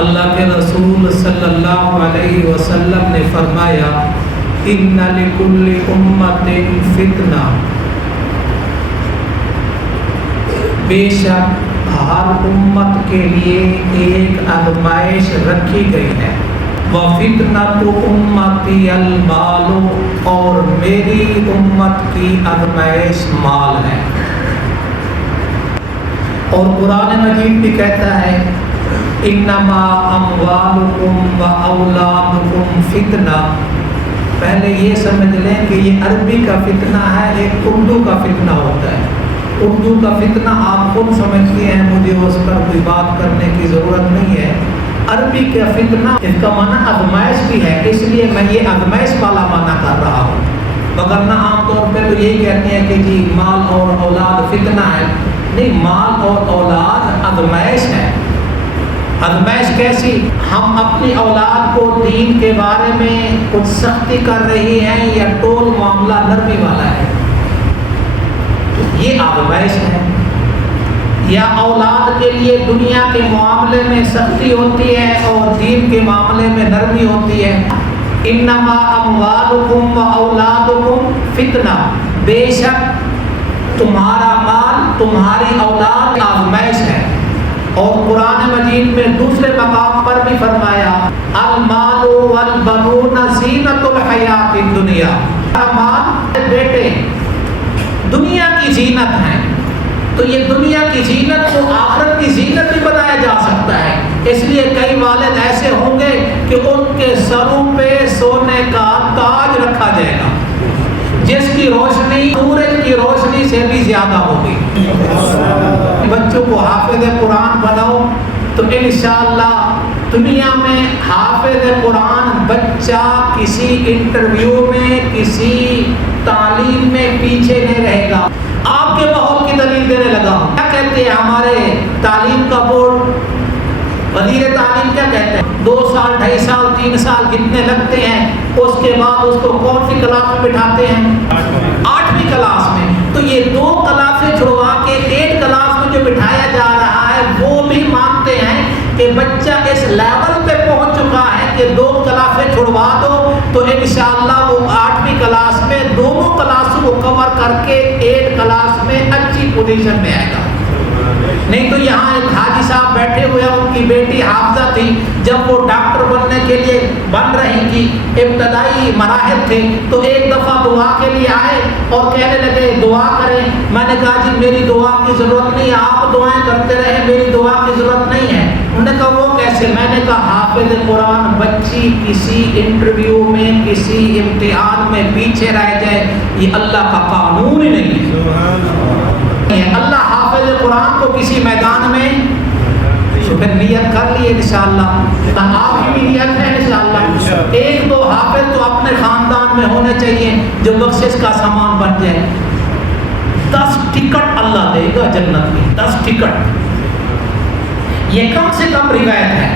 اللہ کے رسول صلی اللہ علیہ وسلم نے فرمایا ان لکل امت فتنہ، بے شک ہر امت کے لیے ایک آزمائش رکھی گئی ہے، وَفِتْنَةُ أُمَّتِي الْمَالُ، اور میری امت کی آزمائش مال ہے۔ اور قرآن مجید بھی کہتا ہے انما اموالکم و اولادکم فتنہ۔ پہلے یہ سمجھ لیں کہ یہ عربی کا فتنہ ہے، ایک اردو کا فتنہ ہوتا ہے۔ اردو کا فتنہ آپ خود سمجھتے ہیں، مجھے اس پر کوئی بات کرنے کی ضرورت نہیں ہے۔ عربی کا فتنہ اس کا معنی آزمائش بھی ہے، اس لیے میں یہ آزمائش والا معنی کر رہا ہوں، وگرنہ عام طور پہ تو یہی کہتے ہیں کہ جی مال اور اولاد فتنہ ہے۔ نہیں، مال اور اولاد آزمائش ہے۔ آزمائش کیسی؟ ہم اپنی اولاد کو دین کے بارے میں کچھ سختی کر رہی ہیں یا ٹول معاملہ نرمی والا ہے، یہ آزمائش ہے۔ یا اولاد کے لیے دنیا کے معاملے میں سختی ہوتی ہے اور دین کے معاملے میں نرمی ہوتی ہے۔ انما اموالکم و اولادکم فتنہ، بے شک تمہارا مال، تمہاری اولاد آزمائش ہے۔ اور قرآن مجید میں دوسرے مقام پر بھی فرمایا المال والبنون زینۃ الحیات الدنیا، مال بیٹے دنیا کی زینت ہیں، تو یہ دنیا کی زینت کو آخرت کی زینت بھی بنایا جا سکتا ہے۔ اس لیے کئی والد ایسے ہوں گے کہ ان کے سروں پہ سونے کا تاج رکھا جائے گا جس کی روشنی سورج کی روشنی سے بھی زیادہ ہوگی۔ بچوں کو حافظ قرآن بناؤ تو انشاءاللہ دنیا میں حافظ قرآن بچہ کسی انٹرویو میں، کسی تعلیم میں پیچھے نہیں رہے گا۔ آپ کے ماحول کی دلیل دینے لگا ہوں، کیا کہتے ہیں ہمارے تعلیم کا بورڈ، وزیر تعلیم کیا کہتے ہیں 2 سال 2.5 سال 3 سال جتنے لگتے ہیں اس کے بعد اس کو کون سی کلاس میں بٹھاتے ہیں؟ 8ویں کلاس میں۔ تو یہ 2 کلاسیں چھڑوا کے 8 کلاس میں جو بٹھایا جا رہا ہے وہ بھی مانتے ہیں کہ بچہ اس لیول پہ پہنچ چکا ہے کہ 2 کلاسیں چھڑوا دو تو انشاءاللہ وہ 8ویں کلاس میں دونوں کلاسوں کو کور کر کے 8 کلاس میں اچھی پوزیشن میں آئے گا۔ نہیں تو یہاں ایک حاجی صاحب بیٹھے ہوئے ہیں، ان کی بیٹی حافظہ تھی، جب وہ ڈاکٹر بننے کے لیے بن رہی تھی، ابتدائی مراحل تھے، تو ایک دفعہ دعا کے لیے آئے اور کہنے لگے دعا کریں۔ میں نے کہا جی میری دعا کی ضرورت نہیں ہے، آپ دعائیں کرتے رہیں، میری دعا کی ضرورت نہیں ہے۔ انہوں نے کہا وہ کیسے؟ میں نے کہا حافظ قرآن بچی کسی انٹرویو میں، کسی امتحان میں پیچھے رہ جائے، یہ اللہ کا قانون ہی نہیں ہے۔ اللہ حافظ قرآن کو کسی میدان میں پھر نیت کر لیے انشاءاللہ، آپ کی نیت ہے انشاءاللہ 1-2 حافظ تو اپنے خاندان میں ہونے چاہیے جو بخشش کا سامان بن جائے۔ 10 ٹکٹ اللہ دے گا جنت کی، 10 ٹکٹ، یہ کم سے کم روایت ہے،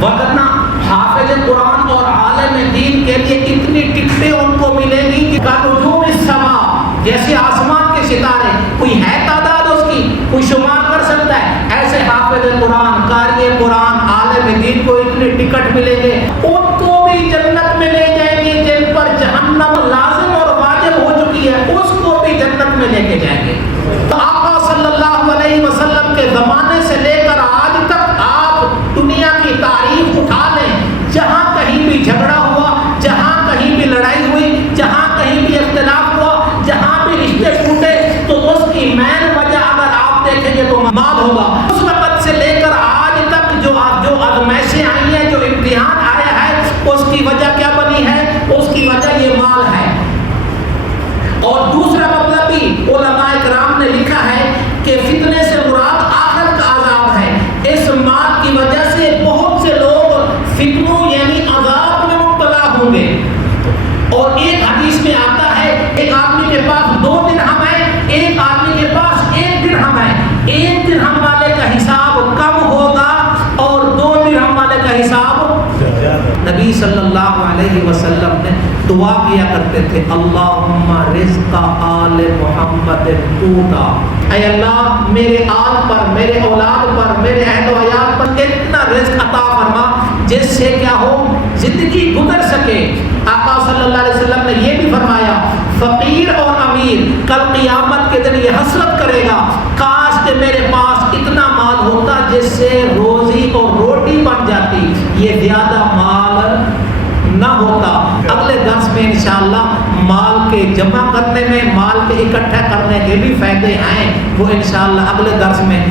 وگرنہ حافظ قرآن اور عالم دین کے لیے اتنی ٹکٹیں ان کو ملیں گی کہ کانجوم السماء، جیسے آسمان کے ستارے، کوئی ہے تعداد اس کی، کوئی شمار کر سکتا ہے؟ ایسے حافظ قرآن، قاری قرآن، عالم دین کو اتنے ٹکٹ ملیں گے، ان کو بھی جنت میں لے جائیں گے، جن پر جہنم لازم اور واجب ہو چکی ہے اس کو بھی جنت میں لے کے جائیں گے۔ تو آقا صلی اللہ علیہ وسلم کے زمانے سے لے کر آج تک آپ دنیا کی تاریخ اٹھا لیں، جہاں کہیں بھی جھگڑا ہوا، جہاں کہیں بھی لڑائی ہوئی، جہاں کہیں بھی اختلاف ہوا، جہاں بھی رشتے ٹوٹے، تو اس کی مین وجہ اگر آپ دیکھیں گے تو مال ہوگا۔ اس وقت سے لے کر آج تک جو آزمائشیں آئی ہیں، جو امتحان آیا ہے، اس کی وجہ کیا بنی ہے؟ اس کی وجہ یہ مال ہے۔ اور دوسرا مطلب بھی علماء کرام نے لکھا ہے کہ فتنے سے مراد آخرت کا عذاب ہے۔ اس مال کی وجہ سے بہت سے لوگ فتنوں یعنی عذاب میں مبتلا ہوں گے۔ اور ایک حدیث میں آتا ہے ایک آدمی کے پاس 2 درہم ہے، ایک آدمی کے پاس 1 درہم ہے، 1 درہم والے کا حساب کم ہوگا اور 2 درہم والے کا حساب۔ نبی صلی اللہ علیہ وسلم نے دعا کیا کرتے تھے اللہم رزق آل محمد قوتا، اے اللہ میرے آل پر، میرے اولاد پر، میرے اہل و عیال پر اتنا رزق عطا فرما زندگی گزر سکے۔ آقا صلی اللہ علیہ وسلم نے یہ بھی فرمایا فقیر اور امیر کل قیامت کے دن یہ حسرت کرے گا کاش کہ میرے پاس اتنا مال ہوتا جس سے روزی اور روٹی بن جاتی، یہ زیادہ مال نہ ہوتا۔ اگلے درس میں انشاءاللہ مال کے جمع کرنے میں، مال کے اکٹھا کرنے کے بھی فائدے ہیں، وہ انشاءاللہ اگلے درس میں